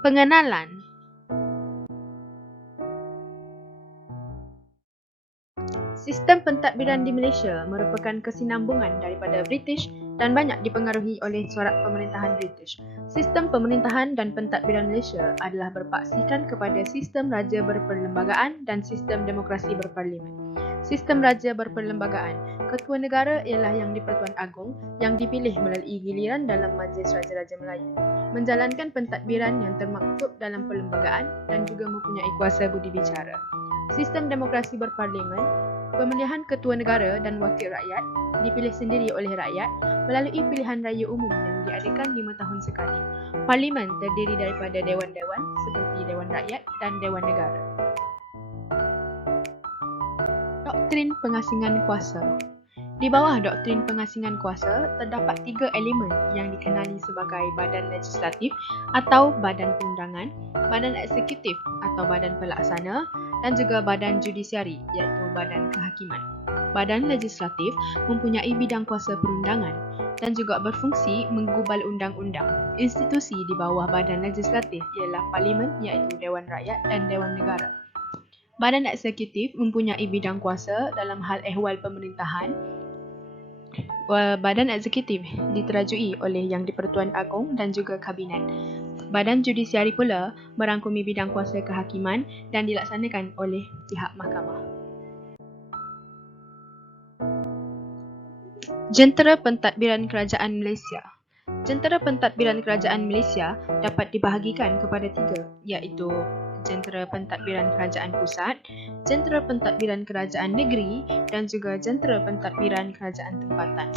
Pengenalan. Sistem pentadbiran di Malaysia merupakan kesinambungan daripada British dan banyak dipengaruhi oleh corak pemerintahan British. Sistem pemerintahan dan pentadbiran Malaysia adalah berpaksikan kepada sistem raja berperlembagaan dan sistem demokrasi berparlimen. Sistem raja berperlembagaan, ketua negara ialah Yang di-Pertuan Agong yang dipilih melalui giliran dalam Majlis Raja-Raja Melayu, menjalankan pentadbiran yang termaktub dalam perlembagaan dan juga mempunyai kuasa budi bicara. Sistem demokrasi berparlimen, pemilihan ketua negara dan wakil rakyat dipilih sendiri oleh rakyat melalui pilihan raya umum yang diadakan 5 tahun sekali. Parlimen terdiri daripada dewan-dewan seperti Dewan Rakyat dan Dewan Negara. Doktrin pengasingan kuasa. Di bawah doktrin pengasingan kuasa, terdapat 3 elemen yang dikenali sebagai badan legislatif atau badan perundangan, badan eksekutif atau badan pelaksana dan juga badan judisiari iaitu badan kehakiman. Badan legislatif mempunyai bidang kuasa perundangan dan juga berfungsi menggubal undang-undang. Institusi di bawah badan legislatif ialah parlimen iaitu Dewan Rakyat dan Dewan Negara. Badan eksekutif mempunyai bidang kuasa dalam hal ehwal pemerintahan. Badan eksekutif diterajui oleh Yang di-Pertuan Agong dan juga Kabinet. Badan judisiari pula merangkumi bidang kuasa kehakiman dan dilaksanakan oleh pihak mahkamah. Jentera Pentadbiran Kerajaan Malaysia. Jentera Pentadbiran Kerajaan Malaysia dapat dibahagikan kepada 3, iaitu Jentera Pentadbiran Kerajaan Pusat, Jentera Pentadbiran Kerajaan Negeri dan juga Jentera Pentadbiran Kerajaan Tempatan.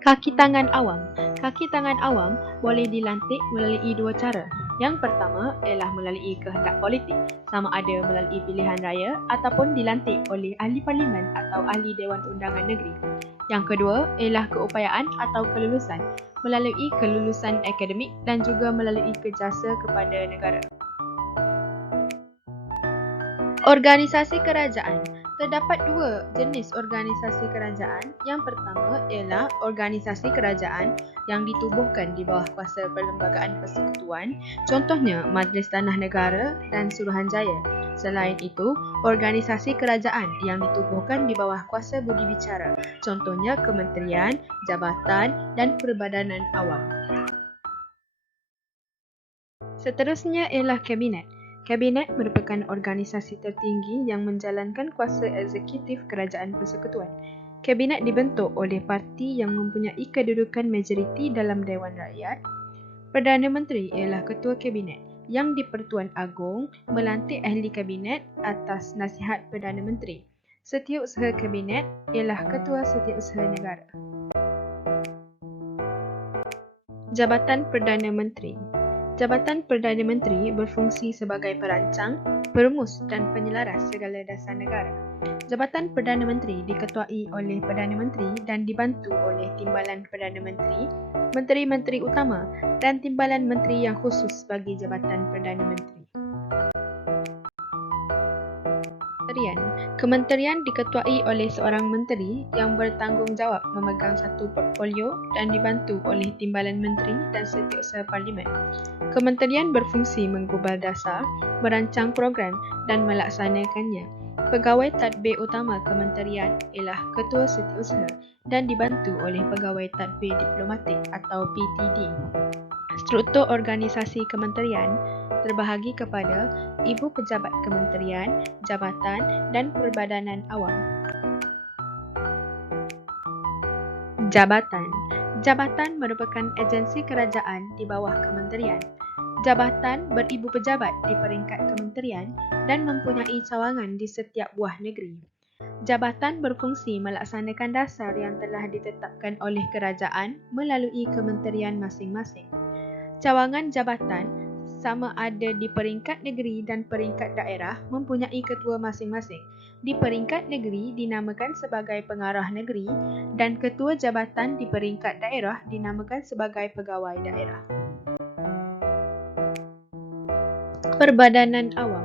Kaki tangan awam. Kaki tangan awam boleh dilantik melalui 2 cara. Yang pertama ialah melalui kehendak politik, sama ada melalui pilihan raya ataupun dilantik oleh ahli parlimen atau ahli Dewan Undangan Negeri. Yang kedua ialah keupayaan atau kelulusan, melalui kelulusan akademik dan juga melalui kerjasa kepada negara. Organisasi kerajaan. Terdapat 2 jenis organisasi kerajaan. Yang pertama ialah organisasi kerajaan yang ditubuhkan di bawah kuasa Perlembagaan Persekutuan, contohnya Majlis Tanah Negara dan Suruhanjaya. Selain itu, organisasi kerajaan yang ditubuhkan di bawah kuasa budi bicara, contohnya kementerian, jabatan dan perbadanan awam. Seterusnya ialah Kabinet. Kabinet merupakan organisasi tertinggi yang menjalankan kuasa eksekutif kerajaan persekutuan. Kabinet dibentuk oleh parti yang mempunyai kedudukan majoriti dalam Dewan Rakyat. Perdana Menteri ialah Ketua Kabinet. Yang di-Pertuan Agong melantik ahli Kabinet atas nasihat Perdana Menteri. Setiausaha Kabinet ialah Ketua Setiausaha Negara. Jabatan Perdana Menteri. Jabatan Perdana Menteri berfungsi sebagai perancang, perumus dan penyelaras segala dasar negara. Jabatan Perdana Menteri diketuai oleh Perdana Menteri dan dibantu oleh Timbalan Perdana Menteri, Menteri-Menteri Utama dan Timbalan Menteri yang khusus bagi Jabatan Perdana Menteri. Kementerian diketuai oleh seorang menteri yang bertanggungjawab memegang satu portfolio dan dibantu oleh Timbalan Menteri dan Setiausaha Parlimen. Kementerian berfungsi menggubal dasar, merancang program dan melaksanakannya. Pegawai tadbir utama kementerian ialah Ketua Setiausaha dan dibantu oleh Pegawai Tadbir Diplomatik atau PTD. Struktur organisasi kementerian terbahagi kepada Ibu Pejabat Kementerian, Jabatan dan Perbadanan Awam. Jabatan. Jabatan merupakan agensi kerajaan di bawah kementerian. Jabatan beribu pejabat di peringkat kementerian dan mempunyai cawangan di setiap buah negeri. Jabatan berfungsi melaksanakan dasar yang telah ditetapkan oleh kerajaan melalui kementerian masing-masing. Cawangan jabatan sama ada di peringkat negeri dan peringkat daerah mempunyai ketua masing-masing. Di peringkat negeri dinamakan sebagai pengarah negeri dan ketua jabatan di peringkat daerah dinamakan sebagai pegawai daerah. Perbadanan awam.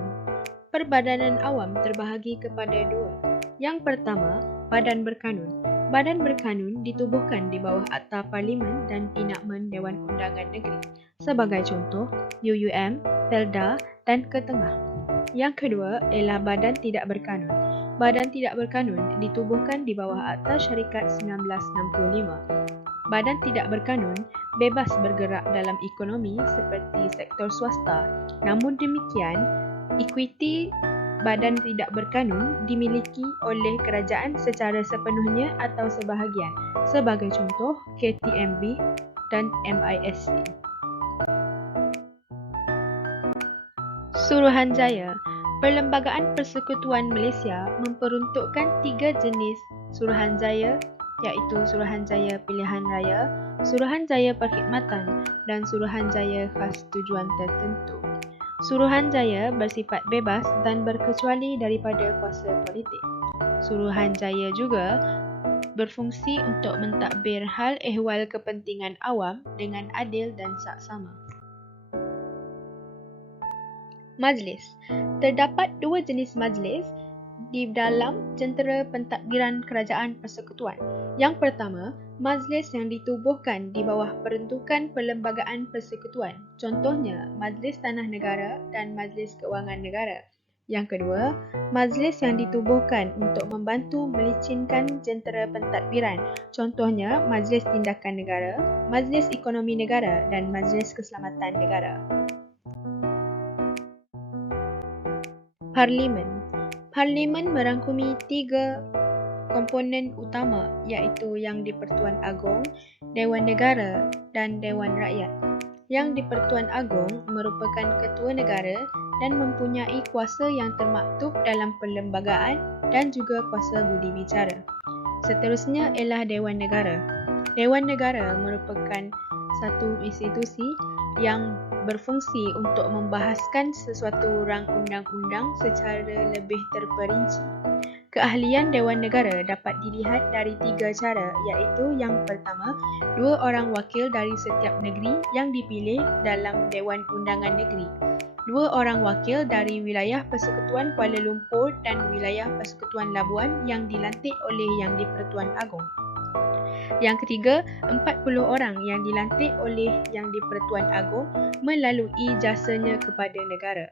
Perbadanan awam terbahagi kepada dua. Yang pertama, Badan Berkanun. Badan Berkanun ditubuhkan di bawah Akta Parlimen dan Enakmen Dewan Undangan Negeri. Sebagai contoh, UUM, Felda dan Ketengah. Yang kedua ialah Badan Tidak Berkanun. Badan Tidak Berkanun ditubuhkan di bawah Akta Syarikat 1965. Badan Tidak Berkanun bebas bergerak dalam ekonomi seperti sektor swasta. Namun demikian, ekuiti badan tidak berkanun dimiliki oleh kerajaan secara sepenuhnya atau sebahagian. Sebagai contoh, KTMB dan MISC. Suruhanjaya. Perlembagaan Persekutuan Malaysia memperuntukkan 3 jenis suruhanjaya, iaitu Suruhanjaya Pilihan Raya, Suruhanjaya Perkhidmatan dan Suruhanjaya Khas Tujuan Tertentu. Suruhanjaya bersifat bebas dan berkecuali daripada kuasa politik. Suruhanjaya juga berfungsi untuk mentadbir hal ehwal kepentingan awam dengan adil dan saksama. Majlis. Terdapat 2 jenis majlis di dalam jentera pentadbiran kerajaan persekutuan. Yang pertama, majlis yang ditubuhkan di bawah peruntukan Perlembagaan Persekutuan. Contohnya, Majlis Tanah Negara dan Majlis Keuangan Negara. Yang kedua, majlis yang ditubuhkan untuk membantu melicinkan jentera pentadbiran. Contohnya, Majlis Tindakan Negara, Majlis Ekonomi Negara dan Majlis Keselamatan Negara. Parlimen. Parlimen merangkumi 3 komponen utama, iaitu Yang di-Pertuan Agong, Dewan Negara dan Dewan Rakyat. Yang di-Pertuan Agong merupakan ketua negara dan mempunyai kuasa yang termaktub dalam perlembagaan dan juga kuasa budi bicara. Seterusnya ialah Dewan Negara. Dewan Negara merupakan satu institusi yang berfungsi untuk membahaskan sesuatu rang undang-undang secara lebih terperinci. Keahlian Dewan Negara dapat dilihat dari 3 cara, iaitu yang pertama, 2 orang wakil dari setiap negeri yang dipilih dalam Dewan Undangan Negeri, 2 orang wakil dari wilayah Persekutuan Kuala Lumpur dan wilayah Persekutuan Labuan yang dilantik oleh Yang di-Pertuan Agong. Yang ketiga, 40 orang yang dilantik oleh Yang di-Pertuan Agong melalui jasanya kepada negara.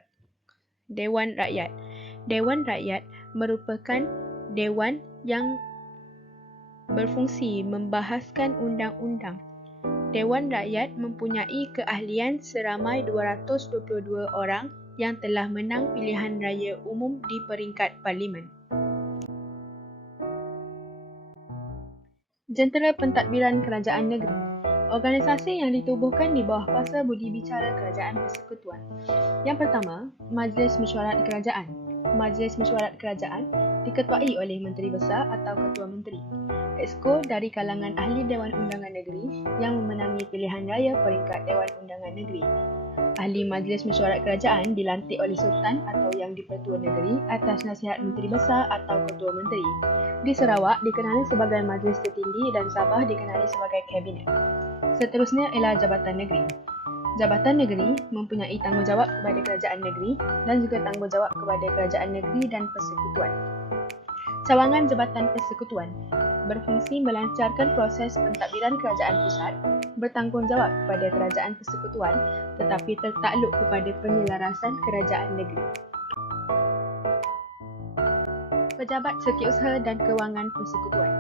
Dewan Rakyat. Dewan Rakyat merupakan dewan yang berfungsi membahaskan undang-undang. Dewan Rakyat mempunyai keahlian seramai 222 orang yang telah menang pilihan raya umum di peringkat Parlimen. Jentera Pentadbiran Kerajaan Negeri. Organisasi yang ditubuhkan di bawah kuasa budi bicara Kerajaan Persekutuan. Yang pertama, Majlis Mesyuarat Kerajaan. Majlis Mesyuarat Kerajaan diketuai oleh Menteri Besar atau Ketua Menteri. Exco dari kalangan ahli Dewan Undangan Negeri yang memenangi pilihan raya peringkat Dewan Undangan Negeri. Ahli Majlis Mesyuarat Kerajaan dilantik oleh Sultan atau Yang di-Pertua Negeri atas nasihat Menteri Besar atau Ketua Menteri. Di Sarawak dikenali sebagai Majlis Tertinggi dan Sabah dikenali sebagai Kabinet. Seterusnya ialah Jabatan Negeri. Jabatan Negeri mempunyai tanggungjawab kepada Kerajaan Negeri dan juga tanggungjawab kepada Kerajaan Negeri dan Persekutuan. Cawangan Jabatan Persekutuan berfungsi melancarkan proses pentadbiran Kerajaan Pusat, bertanggungjawab kepada Kerajaan Persekutuan tetapi tertakluk kepada penyelarasan Kerajaan Negeri. Pejabat Setiausaha dan Kewangan Persekutuan.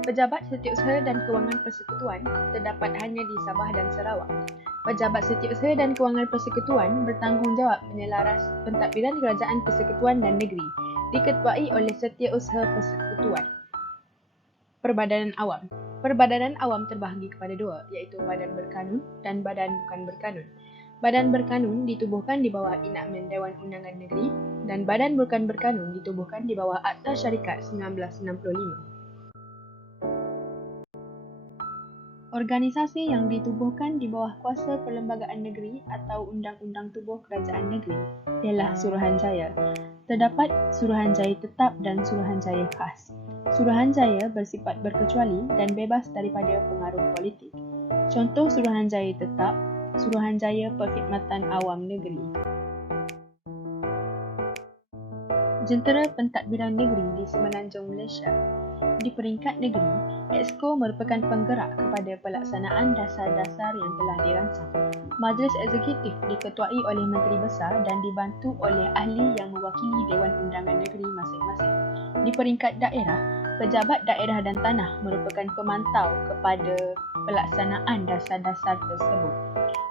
Pejabat Setiausaha dan Kewangan Persekutuan terdapat hanya di Sabah dan Sarawak. Pejabat Setiausaha dan Kewangan Persekutuan bertanggungjawab menyelaras pentadbiran Kerajaan Persekutuan dan Negeri, diketuai oleh Setiausaha Persekutuan. Perbadanan Awam. Perbadanan awam terbahagi kepada 2, iaitu Badan Berkanun dan Badan Bukan Berkanun. Badan Berkanun ditubuhkan di bawah Enakmen Dewan Undangan Negeri dan Badan Bukan Berkanun ditubuhkan di bawah Akta Syarikat 1965. Organisasi yang ditubuhkan di bawah kuasa Perlembagaan Negeri atau Undang-Undang Tubuh Kerajaan Negeri ialah Suruhanjaya. Terdapat Suruhanjaya Tetap dan Suruhanjaya Khas. Suruhanjaya bersifat berkecuali dan bebas daripada pengaruh politik. Contoh Suruhanjaya Tetap, Suruhanjaya Perkhidmatan Awam Negeri. Jentera Pentadbiran Negeri di Semenanjung Malaysia. Di peringkat negeri, Exco merupakan penggerak kepada pelaksanaan dasar-dasar yang telah dirancang. Majlis Eksekutif diketuai oleh Menteri Besar dan dibantu oleh ahli yang mewakili Dewan Undangan Negeri masing-masing. Di peringkat daerah, pejabat daerah dan tanah merupakan pemantau kepada pelaksanaan dasar-dasar tersebut.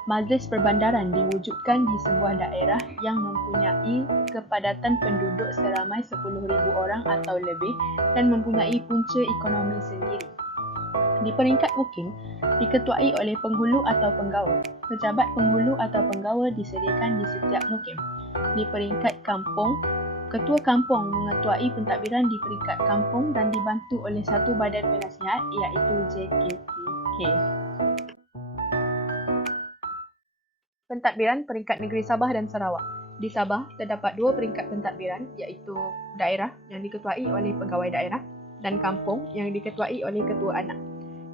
Majlis Perbandaran diwujudkan di sebuah daerah yang mempunyai kepadatan penduduk seramai 10,000 orang atau lebih dan mempunyai punca ekonomi sendiri. Di peringkat mukim, diketuai oleh penghulu atau penggawa. Pejabat penghulu atau penggawa disediakan di setiap mukim. Di peringkat kampung, ketua kampung mengetuai pentadbiran di peringkat kampung dan dibantu oleh satu badan penasihat iaitu JKPK. Pentadbiran peringkat negeri Sabah dan Sarawak. Di Sabah, terdapat dua peringkat pentadbiran iaitu daerah yang diketuai oleh pegawai daerah dan kampung yang diketuai oleh ketua anak.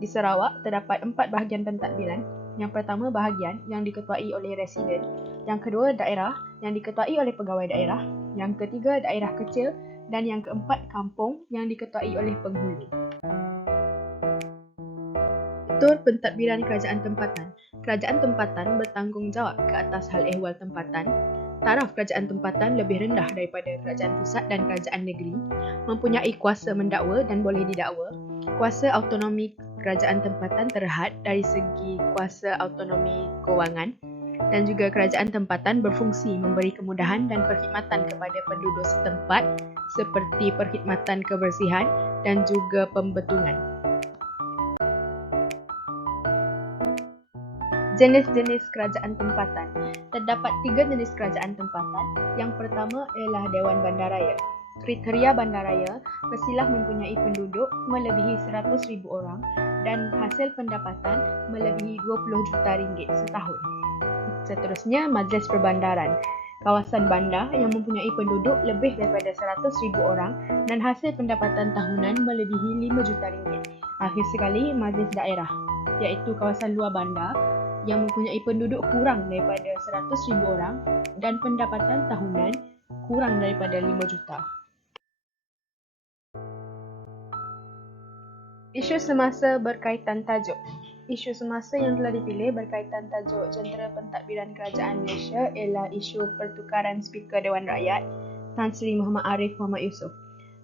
Di Sarawak, terdapat 4 bahagian pentadbiran. Yang pertama, bahagian yang diketuai oleh residen. Yang kedua, daerah yang diketuai oleh pegawai daerah. Yang ketiga, daerah kecil. Dan yang keempat, kampung yang diketuai oleh penghulu. Atur pentadbiran kerajaan tempatan. Kerajaan tempatan bertanggungjawab ke atas hal ehwal tempatan. Taraf kerajaan tempatan lebih rendah daripada kerajaan pusat dan kerajaan negeri, mempunyai kuasa mendakwa dan boleh didakwa. Kuasa autonomi kerajaan tempatan terhad dari segi kuasa autonomi kewangan, dan juga kerajaan tempatan berfungsi memberi kemudahan dan perkhidmatan kepada penduduk setempat seperti perkhidmatan kebersihan dan juga pembetungan. Jenis-jenis kerajaan tempatan. Terdapat 3 jenis kerajaan tempatan. Yang pertama ialah Dewan Bandaraya. Kriteria bandaraya, Persilah mempunyai penduduk melebihi 100,000 orang dan hasil pendapatan melebihi 20 juta ringgit setahun. Seterusnya, Majlis Perbandaran. Kawasan bandar yang mempunyai penduduk lebih daripada 100,000 orang dan hasil pendapatan tahunan melebihi 5 juta ringgit. Akhir sekali, Majlis Daerah, iaitu kawasan luar bandar yang mempunyai penduduk kurang daripada 100,000 orang dan pendapatan tahunan kurang daripada 5 juta. Isu semasa berkaitan tajuk. Isu semasa yang telah dipilih berkaitan tajuk Jentera Pentadbiran Kerajaan Malaysia ialah isu pertukaran Speaker Dewan Rakyat Tan Sri Muhammad Arif Muhammad Yusof.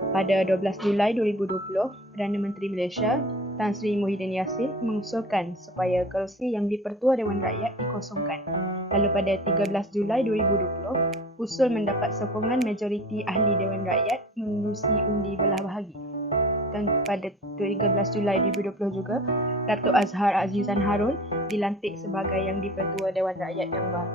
Pada 12 Julai 2020, Perdana Menteri Malaysia Tan Sri Muhyiddin Yassin mengusulkan supaya kerusi yang di-Pertua Dewan Rakyat dikosongkan. Lalu pada 13 Julai 2020, usul mendapat sokongan majoriti ahli Dewan Rakyat menerusi undi belah bahagi. Dan pada 13 Julai 2020 juga, Datuk Azhar Azizan Harun dilantik sebagai yang di-Pertua Dewan Rakyat yang baru.